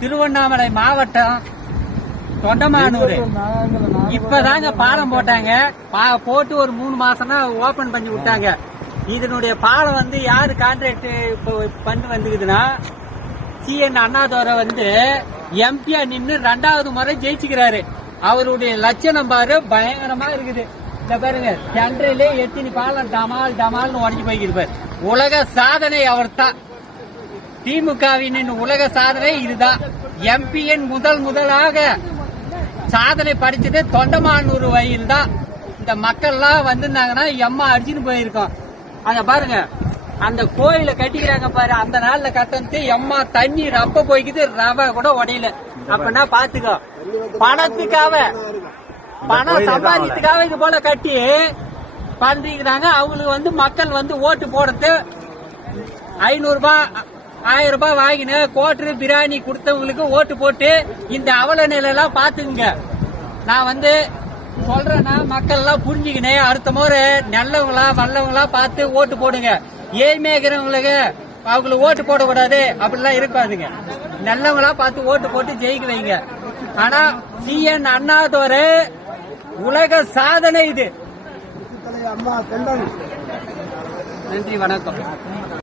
திருவண்ணாமலை மாவட்டம் தொண்டமானூர் இப்பதாங்க பாலம் போட்டாங்க. போட்டு ஒரு 3 மாசம் தான் ஓபன் பண்ணி விட்டாங்க. இதனுடைய பாலம் வந்து யாரு கான்ட்ராக்ட் பண்ணி வந்துக்குதுன்னா CN அண்ணாதுரை எம்பியா நின்று 2வது முறை ஜெயிச்சுக்கிறாரு. அவருடைய லட்சணம் பாரு பயங்கரமா இருக்குது. இந்த பாருங்க, சென்ட்ரலே எத்தினி பாலம் டமால் டமால்னு உடஞ்சி போய்க்கிருப்பார். உலக சாதனை அவர் தான். திமுகவின் உலக சாதனை இதுதான். எம்பிஎன் முதலாக சாதனை படிச்சது தொண்டமானூர் வயல் தான். இந்த மக்கள்லாம் வந்திருந்தாங்கன்னா எம்மா அடிச்சுன்னு போயிருக்கோம். அத பாருங்க, அந்த கோயில கட்டிக்கிறாங்க பாரு, அந்த நாள்ல கட்டந்து எம்மா தண்ணி ரப்ப போய்க்குது, ரவை கூட உடையல. அப்படின்னா பாத்துக்கோ, பணத்துக்காக பணம் சம்பாதிக்கிறதுக்காக இது போல கட்டி பண்றாங்க. அவங்களுக்கு மக்கள் ஓட்டு போடுறது 500 ரூபாய் 1000 ரூபாய் வாங்கின கோட்டரு பிரியாணி கொடுத்தவங்களுக்கு ஓட்டு போட்டு இந்த அவல நிலையெல்லாம் பாத்துக்குங்க. நான் சொல்றேன்னா மக்கள் எல்லாம் புரிஞ்சுக்கினேன். அடுத்த முறை நல்லவங்களா வல்லவங்களா பார்த்து ஓட்டு போடுங்க. ஏழ்மையாகிறவங்களுக்கு அவங்களுக்கு ஓட்டு போடக்கூடாது அப்படிலாம் இருக்காதுங்க. நல்லவங்களா பார்த்து ஓட்டு போட்டு ஜெயிக்க வைங்க. ஆனா CN அண்ணாதுரை உலக சாதனை இது. நன்றி, வணக்கம்.